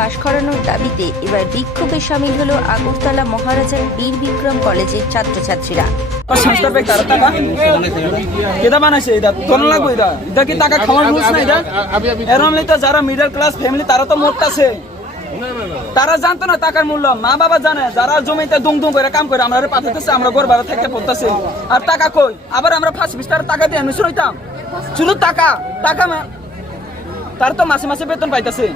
পাশ করানোর দাবিতে এবার বিক্ষোভে সামিল হলো আগরতলা মহারাজার বীর বিক্রম কলেজের ছাত্রছাত্রীরা। তারা? জানতো না টাকার মূল্য। মা বাবা জানে, যারা জমিতে দুং দুং করে কাম করে আমরা পাঠাতেছে আমরা ঘর ভাড়া থেকে পড়তেছে। আর টাকা কই? আবার আমরা ফার্স্ট বিস্তার টাকা দিয়ে হইতাম। শুধু টাকা টাকা তার তো মাসে মাসে বেতন পাইতেছে।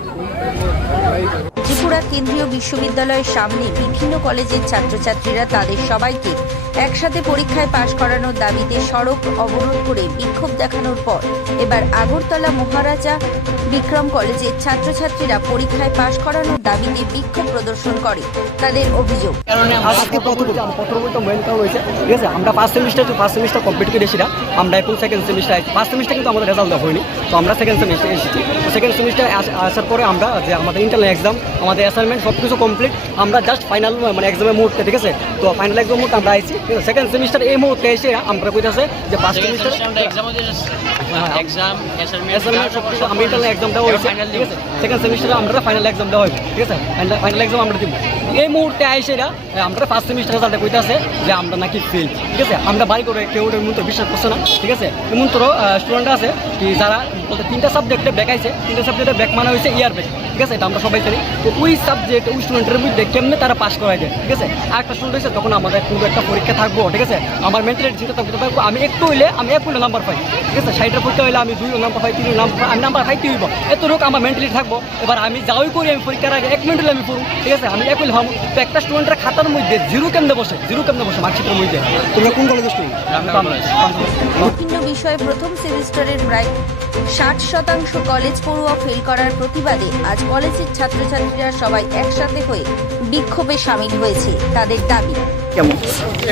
ত্রিপুরা কেন্দ্রীয় বিশ্ববিদ্যালয়ের সামনে বিভিন্ন কলেজের ছাত্রছাত্রীরা তাদের সবাইকে একসাথে পরীক্ষায় পাশ করানোর দাবিতে সড়ক অবরোধ করে বিক্ষোভ দেখানোর পর এবার আগরতলা মহারাজা বিক্রম কলেজের ছাত্রছাত্রীরা পরীক্ষায় পাশ করানোর দাবিতে বিক্ষোভ প্রদর্শন করে তাদের অভিযোগ। আজকে প্রথম হয়েছে, ঠিক আছে? আমরা first semester first semester complete করে এসেছিলাম আমরা এখন সেকেন্ড সেমিস্টার ফার্স্ট সেমিস্টার কিন্তু আমাদের রেজাল্ট হয়নি। তো আমরা সেকেন্ড সেমিস্টার এসেছি। সেকেন্ড সেমিস্টার আসার পরে আমরা যে আমাদের ইন্টারনাল এক্সাম আমাদের অ্যাসাইনমেন্ট সব কিছু কমপ্লিট আমরা জাস্ট ফাইনাল মানে এক্সামের মুহূর্তে, ঠিক আছে? তো ফাইনাল এক্সাম মুহূর্তে আমরা আইছি। আছে সেকেন্ড সেমিস্টার এই মুহূর্তে এসে আমরা কইতাছে যে ফার্স্ট সেমিস্টার এক্সাম আমি ইন্টারনাল এক্সাম দেওয়া হয়েছে ঠিক আছে? সেকেন্ড সেমিস্টারে আমরা ফাইনাল এক্সাম দেওয়া হবে ঠিক আছে? ফাইনাল এক্সাম আমরা দিব। এই মুহূর্তে আইসে আমরা ফার্স্ট সেমিস্টার রেজাল্টে কইতাছে যে আমরা নাকি ফেল ঠিক আছে? আমরা বাড়ি করে কেউ এমন তো বিশ্বাস করছে না। ঠিক আছে? এমন তোর স্টুডেন্ট আছে কি যারা তিনটা সাবজেক্টে ব্যাক আইছে তিনটা সাবজেক্টে ব্যাক মানে হয়েছে ইয়ার ব্যাক ঠিক আছে? এটা আমরা সবাই জানি। তো ওই সাবজেক্ট ওই স্টুডেন্টের মধ্যে কেমনে তারা পাস করাই দেয়? ঠিক আছে? আর একটা স্টুডেন্ট হয়েছে তখন আমাদের কোনো একটা পরীক্ষা থাকব ঠিক আছে? আমার মেন্টালিটি চিন্তা থাকতে থাকব আমি একটু হইলে আমি এক হইলে নাম্বার পাই ঠিক আছে? ষাটের পরীক্ষা হইলে আমি দুই নাম্বার পাই তিন নাম্বার পাই আমি নাম্বার পাইতে হইব। এত রোগ আমার মেন্টালিটি থাকব। এবার আমি যাওয়াই করি আমি পরীক্ষার আগে এক মিনিট হলে আমি পড়ুন ঠিক আছে? আমি এক হইলে ভাবো তো একটা স্টুডেন্টের খাতার মধ্যে জিরো কেমনে বসে? জিরো কেমনে বসে মার্কশিটের মধ্যে? তোমরা কোন কলেজের স্টুডেন্ট বিভিন্ন বিষয়ে প্রথম সেমিস্টারের প্রায় ষাট শতাংশ কলেজ পড়ুয়া ফেল করার প্রতিবাদে আজ কলেজের ছাত্রছাত্রীরা সবাই একসাথে হয়ে বিক্ষোভে সামিল হয়েছে তাদের দাবি। কেমন?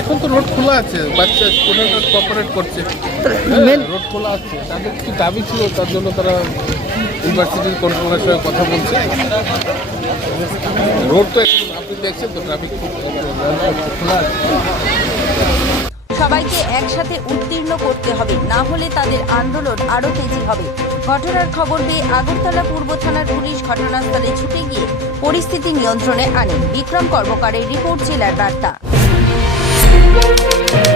এখন তো রোড খোলা আছে বাচ্চা স্টুডেন্টরা কোঅপারেট করছে। রোড খোলা আছে। তাদের কিছু দাবি ছিল? তার জন্য তারা ইউনিভার্সিটির কন্ট্রোলের সঙ্গে কথা বলছে। রোড তো এখন আপনি দেখছেন তো ট্রাফিক খোলা আছে সবাইকে একসাথে উত্তীর্ণ করতে হবে না হলে তাদের আন্দোলন আরও তেজি হবে। ঘটনার খবর পেয়ে আগরতলা পূর্ব থানার পুলিশ ঘটনাস্থলে ছুটে গিয়ে পরিস্থিতি নিয়ন্ত্রণে আনে বিক্রম কর্মকারের রিপোর্ট জেলার বার্তা। Thank you.